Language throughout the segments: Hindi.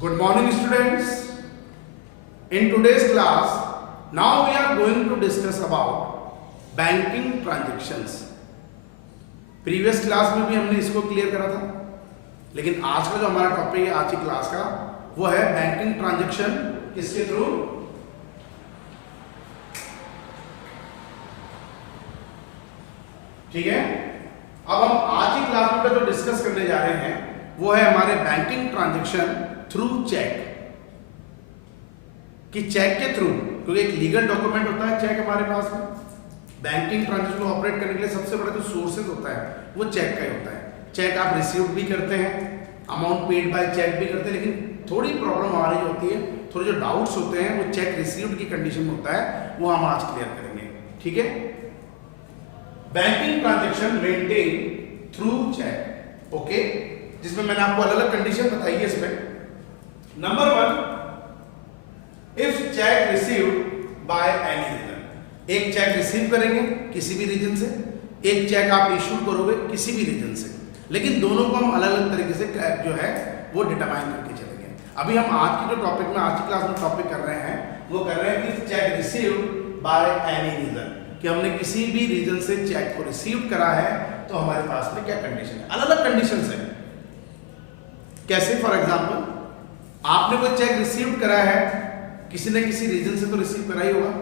Good morning students. In today's class, now we are going to discuss about banking transactions. Previous class में भी हमने इसको क्लियर करा था, लेकिन आज का जो हमारा टॉपिक है आज की क्लास का वो है बैंकिंग ट्रांजैक्शन किसके थ्रू, ठीक है। अब हम आज की क्लास में जो डिस्कस करने जा रहे हैं वो है हमारे बैंकिंग ट्रांजैक्शन थ्रू चेक, कि चेक के थ्रू, क्योंकि एक लीगल डॉक्यूमेंट होता है चेक हमारे पास में। बैंकिंग ट्रांजैक्शन को ऑपरेट करने के लिए सबसे बड़ा जो सोर्सेज होता है वो चेक का ही होता है। चेक आप रिसीव भी करते हैं, अमाउंट पेड बाय चेक भी करते हैं, लेकिन थोड़ी प्रॉब्लम हमारी जो होती है, थोड़े जो डाउट्स होते हैं वो चेक रिसीव्ड की कंडीशन में होता है, वो हम आज क्लियर करेंगे, ठीक है। Banking transaction maintain through cheque, okay, जिसमें मैंने आपको अलग अलग कंडीशन बताई है। इसमें number 1, if cheque received by any reason, एक चेक रिसीव करेंगे किसी भी रीजन से, एक चेक आप इशू करोगे किसी भी रीजन से, लेकिन दोनों को हम अलग अलग तरीके से जो है वो डिटरमाइन करके चलेंगे। अभी हम आज की जो टॉपिक में आज की क्लास में टॉपिक कर रहे हैं वो कर रहे हैं कि cheque received by any reason, कि हमने किसी भी रीजन से चेक को रिसीव करा है तो हमारे पास में क्या कंडीशन है। अलग अलग कंडीशन है। कैसे? फॉर एग्जाम्पल, आपने कोई चेक रिसीव करा है, किसी न किसी रीजन से तो रिसीव करा ही होगा,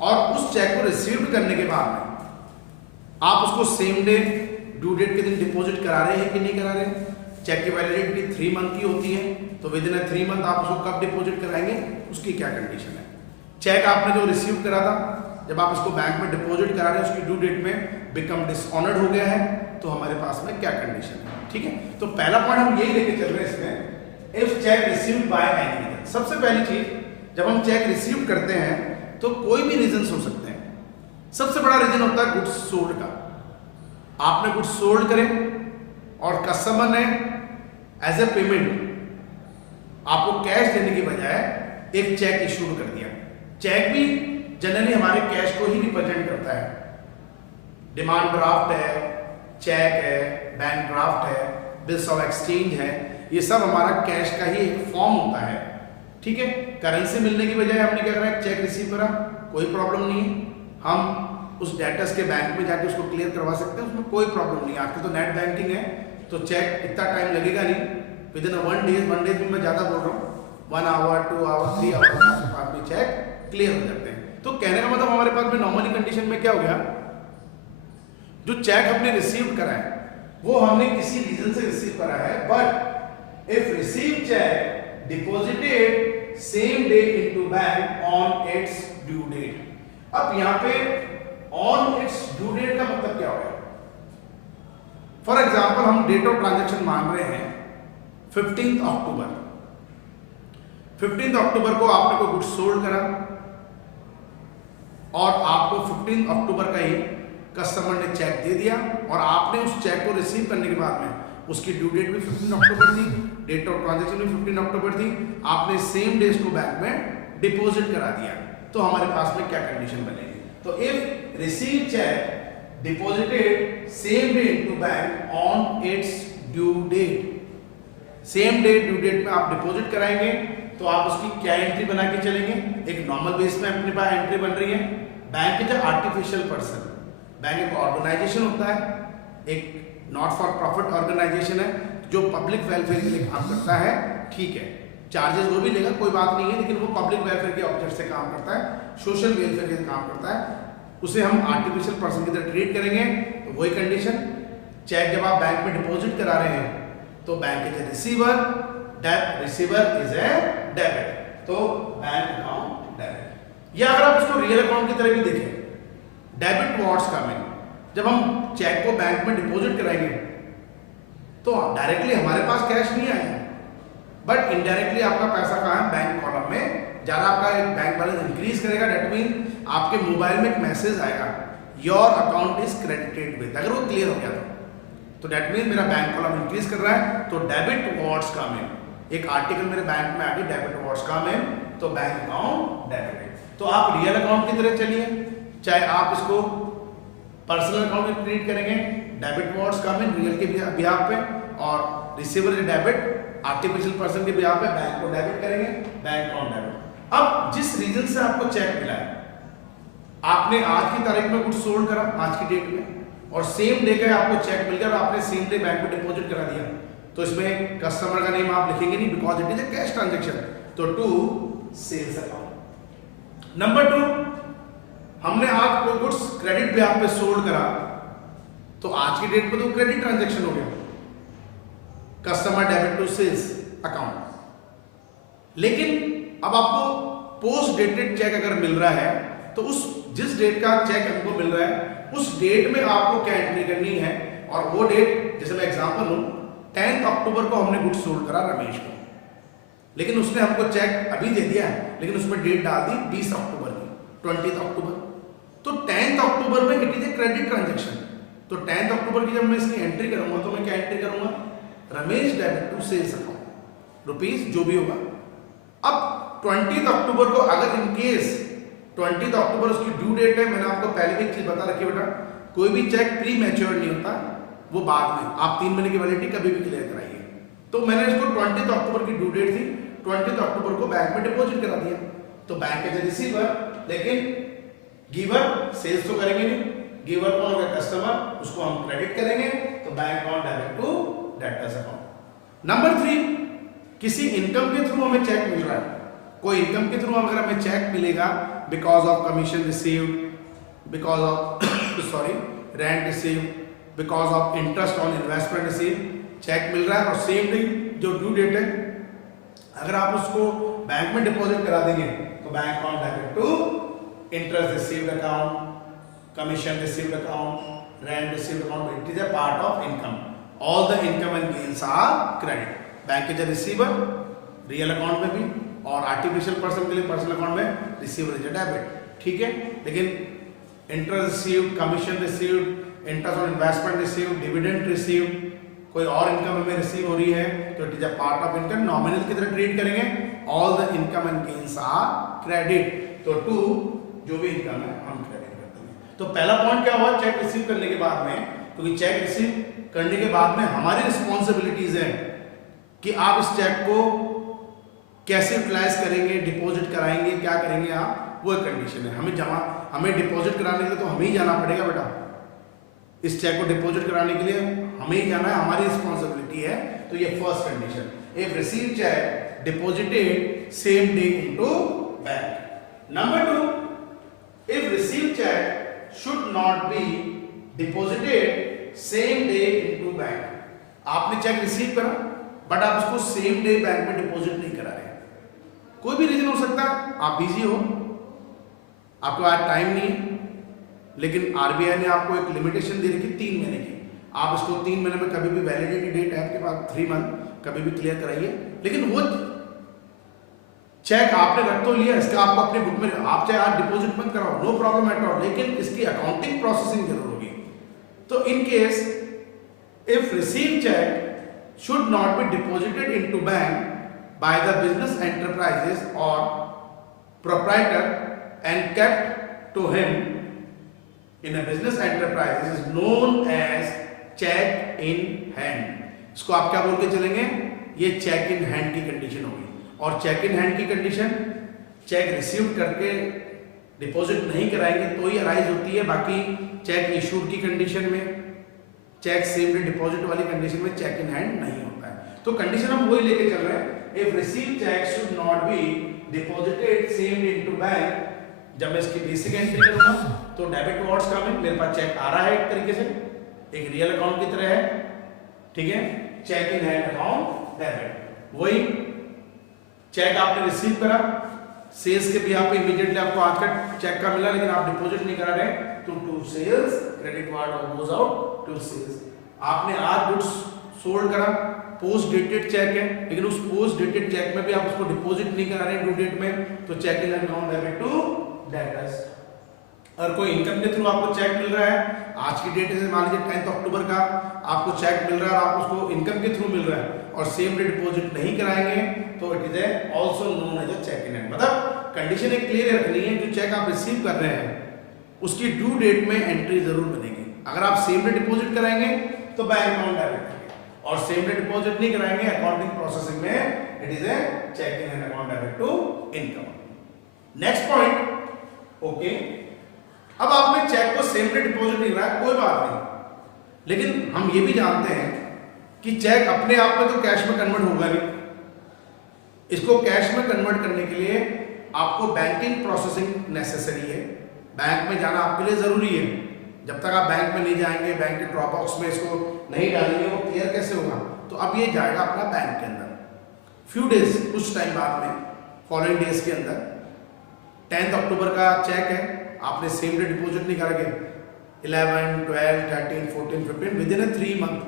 और उस चेक को रिसीव करने के बाद में आप उसको सेम डे ड्यू डेट के दिन डिपॉजिट करा रहे हैं कि नहीं करा रहे। चेक की वैलिडिटी 3 मंथ की होती है, तो विद इन 3 मंथ आप उसको कब डिपॉजिट कराएंगे, उसकी क्या कंडीशन है। चेक आपने जो रिसीव करा था, जब आप इसको बैंक में डिपॉजिट करा रहे हैं उसकी ड्यू डेट में बिकम डिसऑनर्ड हो गया है, तो हमारे पास में क्या कंडीशन है, ठीक है। तो पहला पॉइंट हम यही लेके चल रहे हैं इसमें, if cheque received by any reason. सबसे पहली चीज, जब हम चेक रिसीव करते हैं तो कोई भी रीजन हो सकते हैं। सबसे बड़ा रीजन होता है गुड्स सोल्ड का। आपने गुड्स सोल्ड करे और कस्टमर ने एज ए पेमेंट आपको कैश देने की बजाय एक चेक इशू कर दिया। चेक भी जनरली हमारे कैश को ही रिप्रेजेंट करता है। डिमांड ड्राफ्ट है, चेक है, बैंक ड्राफ्ट है, बिल्स ऑफ एक्सचेंज है, ये सब हमारा कैश का ही एक फॉर्म होता है, ठीक है। करेंसी मिलने की बजाय हमने क्या करा, चेक रिसीव करा, कोई प्रॉब्लम नहीं है। हम उस डेटर्स के बैंक में जाके उसको क्लियर करवा सकते हैं, उसमें कोई प्रॉब्लम नहीं है। आजकल तो नेट बैंकिंग है तो चेक इतना टाइम लगेगा नहीं, विद इन 1 डे में मैं ज़्यादा बोल रहा हूँ, 1 आवर 2 आवर 3 आवर के बाद में चेक क्लियर हो जाते हैं। तो कहने का मतलब हमारे पास में नॉर्मली कंडीशन में क्या हो गया, जो चेक हमने रिसीव करा है वो हमने किसी रीजन से रिसीव करा है, but if receive cheque deposited same day into bank on its due date. अब यहां पे ऑन इट्स ड्यू डेट का मतलब क्या होगा। फॉर एग्जांपल, हम डेट ऑफ ट्रांजैक्शन मान रहे हैं 15 अक्टूबर। 15 अक्टूबर को आपने कोई गुड्स सोल्ड करा और आपको 15 अक्टूबर का ही कस्टमर ने चेक दे दिया, और आपने उस चेक को रिसीव करने के बाद में उसकी ड्यू डेट भी 15 अक्टूबर थी, डेट ऑफ ट्रांजैक्शन भी 15 अक्टूबर थी, आपने सेम डे इसको बैंक में डिपॉजिट करा दिया, तो हमारे पास में क्या कंडीशन बनेगी। तो if receive cheque deposited same day into bank on its due date, same day due date में आप डिपॉजिट कराएंगे तो आप उसकी क्या एंट्री बना के चलेंगे। एक नॉर्मल बेस में अपने पास एंट्री बन रही है। Bank is artificial person, bank एक ऑर्गेनाइजेशन होता है, एक नॉट फॉर प्रॉफिट ऑर्गेनाइजेशन है जो पब्लिक वेलफेयर के लिए काम करता है, ठीक है। चार्जेस वो भी लेगा, कोई बात नहीं है, लेकिन वो पब्लिक वेलफेयर के ऑब्जेक्ट से काम करता है, सोशल वेलफेयर के काम करता है, उसे हम आर्टिफिशियल पर्सन की तरह ट्रीट करेंगे। तो वही कंडीशन, चेक जब आप बैंक में डिपॉजिट करा रहे हैं तो bank is a receiver, receiver is a debit, तो बैंक अकाउंट डेबिट। या अगर आप इसको रियल अकाउंट की तरह भी देखें, डेबिट वाट्स कमिंग, जब हम चेक को बैंक में डिपॉजिट कराएंगे तो डायरेक्टली हमारे पास कैश नहीं आएगा, बट इनडायरेक्टली आपका पैसा कहाँ है, बैंक कॉलम में जा रहा, आपका एक बैंक बैलेंस इंक्रीज करेगा। डेट मीन आपके मोबाइल में एक मैसेज आएगा, your account is credited with, अगर वो क्लियर हो गया तो डेट मीन मेरा बैंक कॉलम इंक्रीज कर रहा है, तो डेबिट वाट्स कमिंग, एक आर्टिकल मेरे बैंक में आके डेबिट वाट्स कमिंग, तो बैंक अकाउंट डेबिट। तो आप रियल अकाउंट की तरह चलिए, चाहे आप इसको पर्सनल अकाउंट में ट्रीट करेंगे, डेबिट वाट्स कमिंग रियल के बिहाफ पे, और रिसीवर डेबिट आर्टिफिशियल पर्सन के बिहाफ पे बैंक को डेबिट करेंगे, बैंक अकाउंट डेबिट। अब जिस रीजन से आपको चेक मिला है, आपने आज की तारीख में कुछ सोल्ड करा आज की डेट में, और सेम डे का आपको चेक मिल गया और आपने सेम डे बैंक में डिपॉजिट करा दिया, तो इसमें कस्टमर का नेम आप लिखेंगे नहीं, because it is A cash transaction, तो टू सेल्स अकाउंट। नंबर 2, हमने आज कोई गुड्स क्रेडिट पे आप पे सोल्ड करा, तो आज की डेट में तो क्रेडिट ट्रांजेक्शन हो गया, customer debit to sales account. लेकिन अब आपको पोस्ट डेटेड चेक अगर मिल रहा है, तो उस जिस डेट का चेक हमको मिल रहा है उस डेट में आपको क्या एंट्री करनी है, और वो डेट, जैसे मैं एग्जांपल लूं, 10 अक्टूबर को हमने गुड्स सोल्ड करा रमेश को, लेकिन उसने हमको चेक अभी दे दिया है, लेकिन उसमें डेट डाल दी 20 अक्टूबर की, 20 अक्टूबर, तो 10 अक्टूबर में it is a credit transaction. तो 10 अक्टूबर की जब मैं इसकी एंट्री करूंगा, तो मैं क्या एंट्री करूंगा, Ramesh debit to sales account rupees जो भी होगा। अब 20 अक्टूबर को अगर इन केस 20 अक्टूबर उसकी ड्यू डेट है, मैंने आपको पहले भी एक चीज बता रखी बेटा, कोई भी चेक प्री मैच्योर नहीं होता, वो बाद में आप 3 महीने की वैलिडिटी कभी भी क्लियर कराइए। तो मैंने इसको 20 अक्टूबर की ड्यू डेट थी, 20 अक्टूबर को बैंक में डिपॉजिट करा दिया, तो बैंक एज ए रिसीवर, लेकिन गिवर सेल्स तो करेंगे नहीं, गिवर कौन होगा, कस्टमर, उसको हम क्रेडिट करेंगे, तो bank account debit to debtors account. Number 3, किसी इनकम के थ्रू हमें चेक मिल रहा है, कोई इनकम के थ्रू अगर हमें चेक मिलेगा, because of commission received, because of sorry rent received, because of interest on investment received, cheque मिल रहा है और सेम डे जो ड्यू डेट है, अगर आप उसको बैंक में डिपॉजिट करा देंगे, तो bank account debit to interest received account, commission received account, rent received account, it is a part of income. All the income and gains are credit. Bank is a receiver, real account में भी, और artificial person के लिए personal account में receiver is a debit, ठीक है। लेकिन interest received, commission received, interest on investment received, dividend received, कोई और income हमें receive हो रही है, तो it is a part of income, nominal की तरह treat करेंगे, all the income and gains are credit, तो to जो भी income है हम credit। तो पहला पॉइंट क्या हुआ, चेक रिसीव करने के बाद में, क्योंकि चेक रिसीव करने के बाद में हमारी रिस्पॉन्सिबिलिटीज है कि आप इस चेक को कैसे यूटिलाइज करेंगे, डिपॉजिट कराएंगे, क्या करेंगे आप, वो एक कंडीशन है। हमें डिपॉजिट कराने के लिए तो हमें ही जाना पड़ेगा बेटा, इस चेक को डिपॉजिट कराने के लिए हमें ही जाना है, हमारी रिस्पॉन्सिबिलिटी है, तो ये first condition. If receive cheque deposited same day into bank. Number 2, if receive cheque should not be deposited same day into bank. आपने चेक रिसीव करा, बट आप उसको सेम डे बैंक में डिपॉजिट नहीं करा रहे, कोई भी रीजन हो सकता है, आप बिजी हो, आपको आज टाइम नहीं है, लेकिन आरबीआई ने आपको एक लिमिटेशन दे रखी 3 महीने की, आप इसको 3 महीने में कभी भी वैलिडिटी डेट है आपके पास 3 मंथ, कभी भी क्लियर कराइए। लेकिन वो चेक आपने रख तो लिया, इसका आपको अपनी बुक में, आप चाहे आज डिपॉजिट मत कराओ, नो प्रॉब्लम एट ऑल, लेकिन इसकी अकाउंटिंग प्रोसेसिंग जरूर होगी। तो in case if receive cheque should not be deposited into bank by the business enterprises और proprietor and kept to him in a business enterprise is known as cheque in hand. इसको आप क्या बोल के चलेंगे, ये चेक इन हैंड की कंडीशन होगी। और चेक इन हैंड की कंडीशन चेक रिसीव करके डिपॉजिट नहीं कराएंगे तो ही अराइज होती है, बाकी चेक इशूड की कंडीशन में, चेक सेम डे डिपॉजिट वाली कंडीशन में चेक इन हैंड नहीं होता है। तो कंडीशन हम वही लेके चल रहे हैं, if receive cheque should not be deposited same day into bank. जब मैं इसकी बेसिक एंट्री करूंगा तो डेबिट टुवर्ड्स कमिंग, मेरे पास चेक आ रहा है, एक तरीके से एक रियल अकाउंट की तरह है, ठीक है, cheque in hand account debit. वही चेक आपने रिसीव करा, सेल्स के बिहाफ पे इमीडिएटली आपको आज का चेक का मिला, लेकिन आप डिपॉजिट नहीं करा रहे, तो to sales credit what goes out to sales. आपने आज गुड्स सोल्ड करा, पोस्ट डेटेड चेक है, लेकिन उस पोस्ट डेटेड चेक में भी आप उसको डिपॉजिट नहीं करा रहे ड्यू डेट में, तो cheque in account debit to debtors. और कोई इनकम के थ्रू आपको चेक मिल रहा है, आज की डेट से मान लीजिए 10 अक्टूबर का आपको चेक मिल रहा है, आप उसको इनकम के थ्रू मिल रहा है और सेम डे डिपॉजिट नहीं कराएंगे, तो it is also known as a cheque in hand. मतलब कंडीशन एक क्लियर रखनी है, जो चेक आप रिसीव कर रहे हैं उसकी ड्यू डेट में एंट्री जरूर बनेगी। अगर आप सेम डे डिपॉजिट कराएंगे तो बैंक अकाउंट डेबिट करेंगे, और सेम डे डिपॉजिट नहीं कराएंगे, अकाउंटिंग प्रोसेसिंग में it is a cheque in hand account debit to income. Next point, okay, अब आपने चेक को सेम डे डिपॉजिट नहीं कराया, कोई बात नहीं, लेकिन हम ये भी जानते हैं कि चेक अपने आप में तो कैश में कन्वर्ट होगा नहीं। इसको कैश में कन्वर्ट करने के लिए आपको बैंकिंग प्रोसेसिंग नेसेसरी है, बैंक में जाना आपके लिए जरूरी है। जब तक आप बैंक में नहीं जाएंगे, बैंक के ड्रॉप बॉक्स में इसको नहीं डालेंगे, वो क्लियर कैसे होगा? तो अब ये जाएगा अपना बैंक के अंदर फ्यू डेज, कुछ टाइम बाद में, फॉलोइंग डेज के अंदर। 10 अक्टूबर का चेक है, आपने सेम डे डिपॉजिट नहीं करा के 11, 12, 13, 14, 15 विद इन 3 मंथ,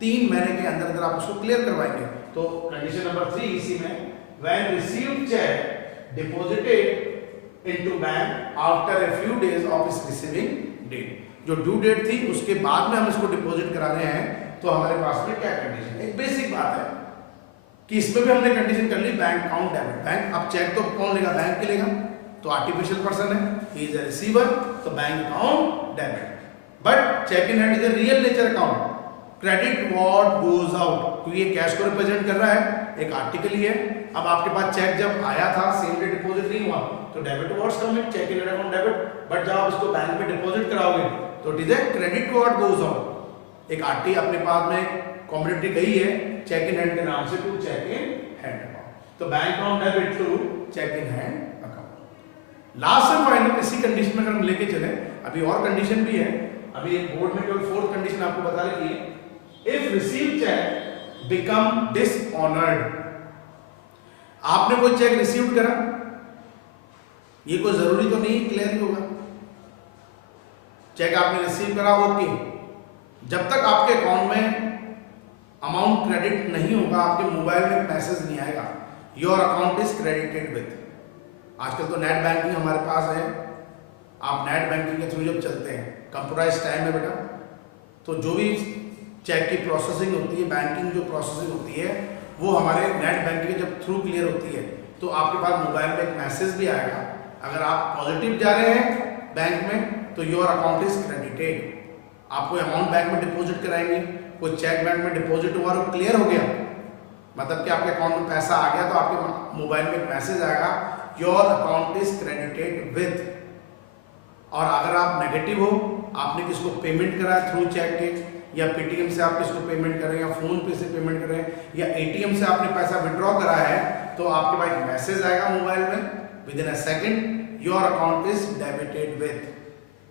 3 महीने के अंदर अंदर आप उसको क्लियर करवाएंगे। तो कंडीशन नंबर 3 इसी में, when received check deposited into bank after a few days of इस रिसीविंग डेट, जो ड्यू डेट थी उसके बाद में हम इसको डिपॉजिट करा रहे हैं, तो हमारे पास में क्या कंडीशन है? एक बेसिक बात है कि इसमें भी हमने कंडीशन कर ली बैंक अकाउंट डेबिट। बैंक, अब चेक तो कौन लेगा? बैंक के लेगा, तो आर्टिफिशियल पर्सन है, ही इज अ रिसीवर, तो bank account debit. But cheque in hand is a real nature account, credit what goes out, क्योंकि ये कैश को रिप्रेजेंट कर रहा है, एक आर्टिकल ही है। अब आपके पास चेक जब आया था, सेम डे डिपॉजिट नहीं हुआ, तो debit what's coming, cheque in account debit. But जब आप इसको बैंक में डिपॉजिट कराओगे तो it is a credit what goes out. एक आरटी अपने पास में कॉमोडिटी गई है चेक इन हैंड के नाम से to cheque in hand account, तो bank account debit to cheque in hand account. Last and final इसी कंडीशन में अगर हम लेके चले, अभी और कंडीशन भी है, अभी बोर्ड में केवल 4th कंडीशन आपको बता रही है, if received cheque become dishonoured. आपने कोई चेक रिसीव करा, ये कोई जरूरी तो नहीं क्लियर ही होगा, चेक आपने रिसीव करा, ओके, जब तक आपके अकाउंट में अमाउंट क्रेडिट नहीं होगा, आपके मोबाइल में मैसेज नहीं आएगा your account is credited with. आजकल तो नेट बैंकिंग हमारे पास है, आप नेट बैंकिंग के थ्रू जब चलते हैं, कंप्यूटराइज टाइम है बेटा, तो जो भी चेक की प्रोसेसिंग होती है, बैंकिंग जो प्रोसेसिंग होती है, वो हमारे नेट बैंकिंग के जब थ्रू क्लियर होती है, तो आपके पास मोबाइल में एक मैसेज भी आएगा, अगर आप पॉजिटिव जा रहे हैं बैंक में तो योर अकाउंट इज क्रेडिटेड। आप कोई अमाउंट बैंक में डिपॉजिट कराएंगे, कोई चेक बैंक में डिपॉजिट हुआ और क्लियर हो गया, मतलब कि आपके अकाउंट में पैसा आ गया, तो आपके मोबाइल में एक मैसेज आएगा your account is credited with. और अगर आप नेगेटिव हो, आपने किसको पेमेंट करा थ्रू चेक के, या पेटीएम से आप किसको पेमेंट करें, या फोन पे से पेमेंट करें, या एटीएम से आपने पैसा विड्रॉ करा है, तो आपके पास एक मैसेज आएगा मोबाइल में with in a second your account is debited with,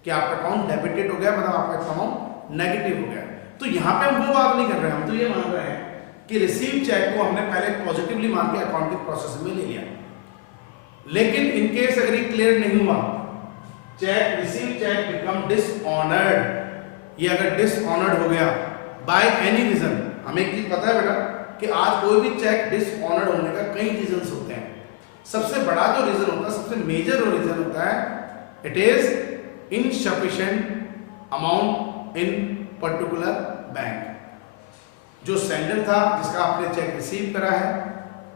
कि आपका अकाउंट डेबिटेड हो गया, मतलब आपका अमाउंट नेगेटिव हो गया। तो यहाँ पे हम वो बात नहीं कर रहे हैं, हम तो ये मान रहे हैं कि रिसीव चेक को हमने पहले पॉजिटिवली मान के अकाउंटिंग प्रोसेस में ले लिया, लेकिन इनकेस अगर ये क्लियर नहीं हुआ, cheque receive cheque become dishonoured, ये अगर डिसऑनर्ड हो गया बाय एनी रीजन, हमें एक चीज पता है बेटा कि आज कोई भी चेक डिसऑनर्ड होने का कई रीजंस होते हैं। सबसे बड़ा जो रीजन होता है, सबसे मेजर जो रीजन होता है, it is insufficient amount in particular bank. जो सेंडर था जिसका आपने चेक रिसीव करा है,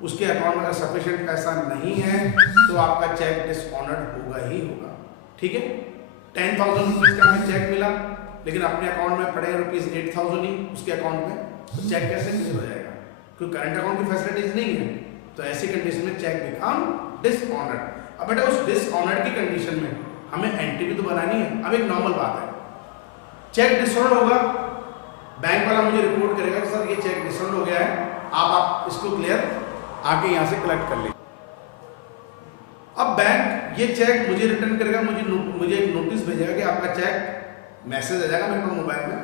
उसके अकाउंट में अगर सफिशिएंट पैसा नहीं है तो आपका चेक डिसऑनर्ड होगा ही होगा। ठीक है, 10,000 रुपीज का हमें चेक मिला, लेकिन अपने अकाउंट में पड़े रुपीज 8,000 ही उसके अकाउंट में, तो चेक कैसे क्लियर हो जाएगा? क्योंकि करंट अकाउंट की फैसिलिटीज नहीं है, तो ऐसी कंडीशन में चेक बिकम डिसऑनर्ड। अब बेटा उस डिसऑनर्ड की कंडीशन में हमें एंट्री भी तो बनानी है। अब एक नॉर्मल बात है, चेक डिसऑनर्ड होगा, बैंक वाला मुझे रिपोर्ट करेगा कि सर ये चेक डिसऑनर्ड हो गया है, आप इसको क्लियर आके यहाँ से कलेक्ट कर ले। अब बैंक ये चेक मुझे रिटर्न करेगा, मुझे एक नोटिस भेजेगा कि आपका चेक, मैसेज आ जाएगा मेरे पास मोबाइल में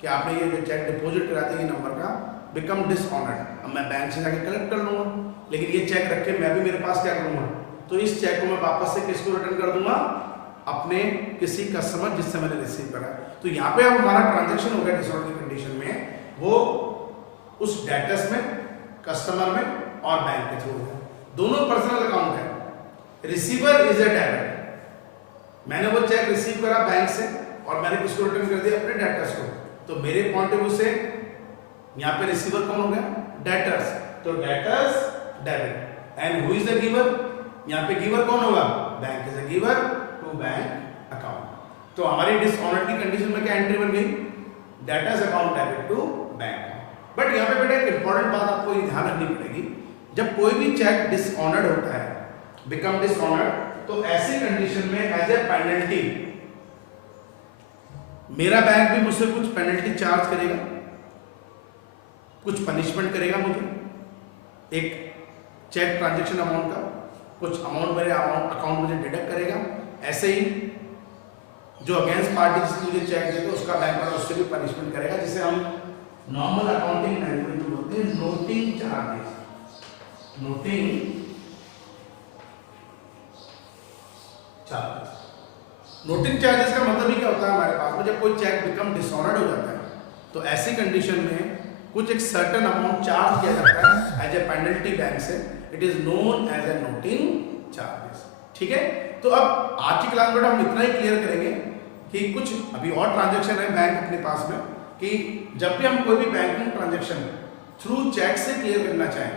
कि आपने ये जो चेक डिपॉजिट करा था ये नंबर का बिकम डिसऑनर्ड। अब मैं बैंक से जाके कलेक्ट कर लूंगा, लेकिन ये चेक रख के मैं भी मेरे पास क्या करूंगा, तो इस चेक को मैं वापस से किसको रिटर्न कर दूंगा, अपने किसी कस्टमर जिससे मैंने रिसीव करा। तो यहाँ पे अब हमारा ट्रांजेक्शन हो गया डिसऑर्डर की कंडीशन में, वो उस डेटर्स में, कस्टमर में और बैंक के थ्रू है, दोनों पर्सनल अकाउंट है। रिसीवर इज अ डेबिट, मैंने वो चेक रिसीव करा बैंक से और मैंने किसको रिटर्न कर दिया, अपने डेटर्स को, तो मेरे पॉइंट ऑफ व्यू से यहाँ पे रिसीवर कौन हो गया, डेटर्स, तो debtors debit. And who is the giver, यहाँ पे गिवर कौन होगा, bank is a giver to bank account. तो हमारी डिसऑनर्ड की कंडीशन में क्या एंट्री बन गई, debtors account debit to bank. But यहाँ पे बेटा एक इंपॉर्टेंट बात आपको ये ध्यान रखनी पड़ेगी, जब कोई भी चेक डिसऑनर्ड होता है, बिकम डिसऑनर्ड, तो ऐसी कंडीशन में एज ए पेनल्टी मेरा बैंक भी मुझसे कुछ पेनल्टी चार्ज करेगा, कुछ पनिशमेंट करेगा मुझे, एक चेक ट्रांजैक्शन अमाउंट का कुछ अमाउंट मेरे अकाउंट मुझे डिडक्ट करेगा। ऐसे ही जो अगेंस्ट पार्टी जिसने मुझे चेक देते उसका बैंक वाला उससे भी पनिशमेंट करेगा, जिसे हम नॉर्मल अकाउंटिंग लैंग्वेज में बोलते हैं noting charges. Noting charges, noting charges का मतलब ही क्या होता है हमारे पास में, जब कोई चेक बिकम डिसऑनर्ड हो जाता है तो ऐसी कंडीशन में कुछ एक सर्टेन अमाउंट चार्ज किया जाता है एज ए पेनल्टी बैंक से, it is known as a noting charges. ठीक है, तो अब आज की क्लास में हम इतना ही क्लियर करेंगे कि कुछ अभी और ट्रांजैक्शन है बैंक अपने पास में, कि जब भी हम कोई भी बैंकिंग ट्रांजैक्शन थ्रू चेक से क्लियर करना चाहें,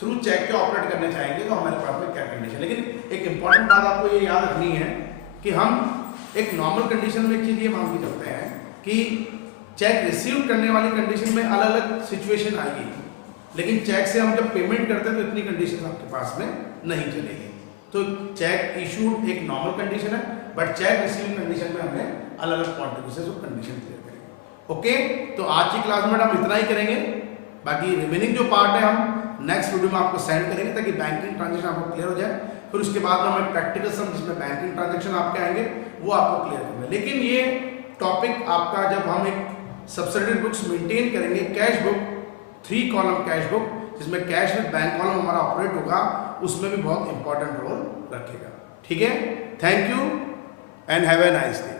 थ्रू चेक के ऑपरेट करना चाहेंगे तो हमारे पास में क्या कंडीशन। लेकिन एक इंपॉर्टेंट बात आपको ये याद रखनी है कि हम एक नॉर्मल कंडीशन में एक चीज ये मान के चलते हैं कि चेक रिसीव करने वाली कंडीशन में अलग अलग सिचुएशन आएगी, लेकिन चेक से हम जब पेमेंट करते हैं तो इतनी कंडीशन आपके पास में नहीं चलेगी। तो चेक इशूड एक नॉर्मल कंडीशन है, बट चेक रिसीव कंडीशन में हमने अलग अलग क्वांटिटी से कंडीशन क्लियर करेंगे। ओके, तो आज की क्लास में हम इतना ही करेंगे, बाकी रिमेनिंग जो पार्ट है हम नेक्स्ट वीडियो में आपको सेंड करेंगे ताकि बैंकिंग ट्रांजेक्शन आपको क्लियर हो जाए। फिर उसके बाद में हमें प्रैक्टिकल सम जिसमें बैंकिंग ट्रांजेक्शन आपके आएंगे वो आपको क्लियर करेंगे। लेकिन ये टॉपिक आपका जब हम एक सब्सिडरी बुक्स मेंटेन करेंगे, cash book 3 column cash book जिसमें कैश विद बैंक कॉलम हमारा ऑपरेट होगा, उसमें भी बहुत इंपॉर्टेंट रोल रखेगा। ठीक है, thank you and have a nice day.